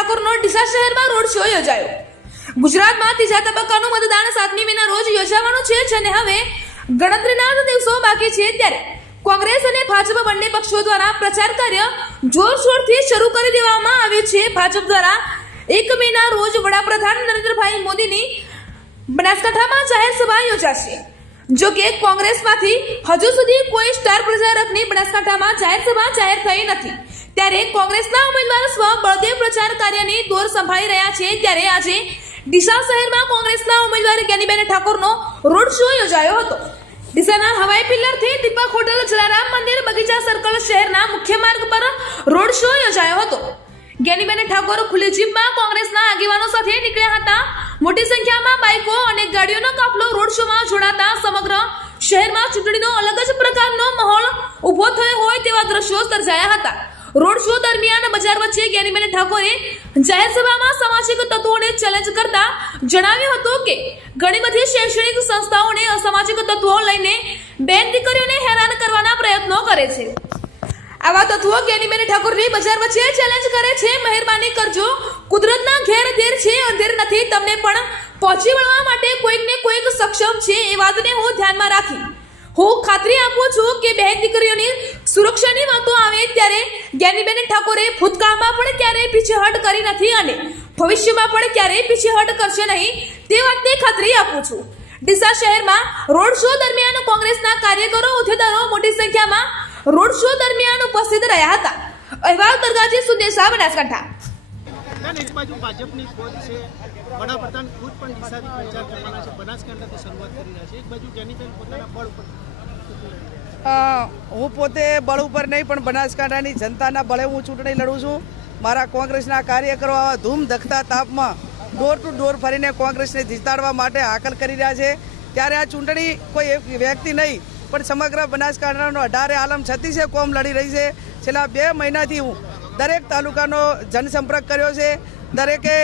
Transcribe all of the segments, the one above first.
ઠાકોરનો ડીસા શહેરમાં road show યોજાયો। ગુજરાતમાં ત્રીજા તબક્કાનું મતદાન 7મી મેના રોજ યોજાવાનું છે, જેને હવે ગણતરીના જ દિવસો બાકી છે। ત્યારે કોંગ્રેસ અને ભાજપ બંને પક્ષો દ્વારા પ્રચાર કાર્ય જોરશોરથી શરૂ કરી દેવામાં આવ્યું છે। ભાજપ દ્વારા 1 મેના રોજ વડાપ્રધાન નરેન્દ્રભાઈ મોદીની બનાસકાંઠામાં જાહેર સભા યોજાશે। જો કે કોંગ્રેસમાંથી હજુ સુધી કોઈ સ્ટાર પ્રચારકની બનાસકાંઠામાં જાહેર સભા જાહેર થઈ નથી। ત્યારે કોંગ્રેસના ઉમેદવાર સ્વ બળદેવ પ્રચાર કાર્યની દોર સંભાળી રહ્યા છે। ત્યારે આજે ડીસા શહેરમાં કોંગ્રેસના ઉમેદવાર જ્ઞાનીબેન ઠાકોરનો રોડ શો યોજાયો હતો। ડીસાના હવાઈ પિલ્લરથી દીપક હોટલ, જલારામ મંદિર, બગીચા સર્કલ શહેરના મુખ્ય માર્ગ પર રોડ શો યોજાયો હતો। જ્ઞાનીબેન ઠાકોર ખુલ્લી જીપમાં કોંગ્રેસના આગેવાનો સાથે નીકળ્યા હતા। મોટી સંખ્યામાં બાઇકો અને ગાડીઓનો કાફલો રોડ શોમાં જોડાતા સમગ્ર શહેરમાં ચૂંટણીનો અલગ જ પ્રકારનો માહોલ ઊભો થયો હોય તેવા દ્રશ્યો સર્જાયા હતા। રોડ શો દરમિયાન બજાર વચ્ચે જ્ઞાનીબેન ઠાકોરે જાહેર સભામાં સામાજિક તત્વોને ચેલેન્જ કરતા જણાવ્યું હતું કે ઘણી બધી શૈક્ષણિક સંસ્થાઓને અસામાજિક તત્વો લઈને બેન દીકરીઓને હેરાન કરવાના પ્રયત્નો કરે છે। આવા તત્વો જ્ઞાનીબેન ઠાકોરની બજાર વચ્ચે ચેલેન્જ કરે છે। મહેરબાની કરજો, કુદરતના ઘેર ધેર છે, અંધેર નથી। તમને પણ પહોંચી વળવા માટે કોઈક ને કોઈક સક્ષમ છે, એ વાતને હું ધ્યાનમાં રાખી હું ખાતરી આપું છું કે બહેન દીકરીઓની સુરક્ષાની વાતો આવે ત્યારે જ્ઞાનીબેન ઠાકોરે ભૂતકાળમાં પણ ક્યારેય પીછેહટ કરી નથી અને ભવિષ્યમાં પણ ક્યારેય પીછેહટ કરશે નહીં, તે વાતની ખાતરી આપું છું। ડીસા શહેરમાં રોડ શો દરમિયાન કોંગ્રેસના કાર્યકરો, હોદ્દેદારો મોટી સંખ્યામાં રોડ શો દરમિયાન ઉપસ્થિત રહ્યા હતા। અહેવાલ તરગાજી સુદેશા, બનાસકાંઠા। એક બાજુ ભાજપની ખોજ છે, વડાપ્રધાન ખુદ પણ ડીસાથી પ્રચાર કરવાના છે, બનાસકાંઠાથી શરૂઆત કરી રહ્યા છે। એક બાજુ જ્ઞાનીબેન પોતાના બળ ઉપર હું પોતે બળ ઉપર નહીં પણ બનાસકાંઠાની જનતાના બળે હું ચૂંટણી લડું છું। મારા કોંગ્રેસના કાર્યકરો આવા ધૂમ ધખતા તાપમાં ડોર ટુ ડોર ફરીને કોંગ્રેસને જીતાડવા માટે હાકલ કરી રહ્યા છે। ત્યારે આ ચૂંટણી કોઈ એક વ્યક્તિ નહીં પણ સમગ્ર બનાસકાંઠાનો 18 આલમ 36 કોમ લડી રહી છે। છેલ્લા 2 મહિનાથી હું દરેક તાલુકાનો જનસંપર્ક કર્યો છે। દરેકે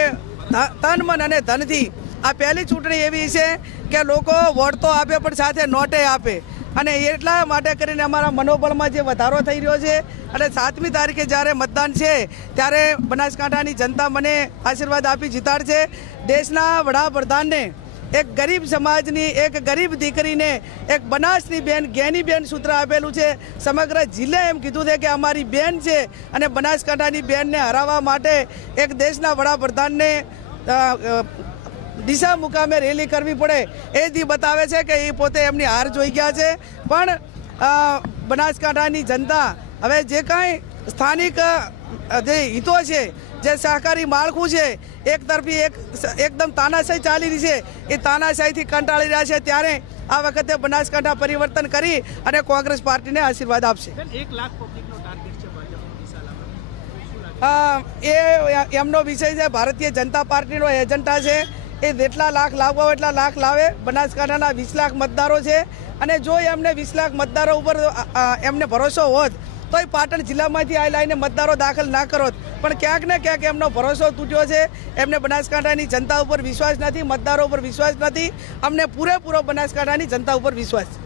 તન, મન અને ધનથી આ પહેલી ચૂંટણી એવી છે કે લોકો વોટ તો આપે પણ સાથે નોટે આપે અને એટલા માટે કરીને અમારા મનોબળમાં જે વધારો થઈ રહ્યો છે। અને 7મી તારીખે જ્યારે મતદાન છે ત્યારે બનાસકાંઠાની જનતા મને આશીર્વાદ આપી જીતાડશે। દેશના વડાપ્રધાનને એક ગરીબ સમાજની, એક ગરીબ દીકરીને, એક બનાસની બેન જ્ઞાનીબેન સૂત્ર આપેલું છે। સમગ્ર જિલ્લે એમ કીધું છે કે અમારી બેન છે અને બનાસકાંઠાની બેનને હરાવવા માટે એક દેશના વડાપ્રધાનને ડીસા મુકામે રેલી કરવી પડે એ દી બતાવે છે કે એ પોતે એમની હાર જોઈ ગયા છે। પણ બનાસકાંઠાની જનતા હવે જે કાંઈ સ્થાનિક જે હિતો છે, જે સહકારી માળખું છે, એક તરફી એકદમ તાનાશાહી ચાલી રહી છે, એ તાનાશાહીથી કંટાળી રહ્યા છે। ત્યારે આ વખતે બનાસકાંઠા પરિવર્તન કરી અને કોંગ્રેસ પાર્ટીને આશીર્વાદ આપશે। 1 લાખ પબ્લિકનો ટાર્ગેટ છે ભાજપનો ડીસા લાવવાનો, એ એમનો વિષય છે, ભારતીય જનતા પાર્ટીનો એજન્ડા છે। એ જેટલા લાખ લાવવા હોય એટલા લાખ લાવે। બનાસકાંઠાના 20 લાખ મતદારો છે અને જો એમને 20 લાખ મતદારો ઉપર એમને ભરોસો હોત તો એ પાટણ જિલ્લામાંથી આ લાઈને મતદારો દાખલ ના કરો, પણ ક્યાંક ને ક્યાંક એમનો ભરોસો તૂટ્યો છે। એમને બનાસકાંઠાની જનતા ઉપર વિશ્વાસ નથી, મતદારો ઉપર વિશ્વાસ નથી। અમને પૂરેપૂરો બનાસકાંઠાની જનતા ઉપર વિશ્વાસ છે।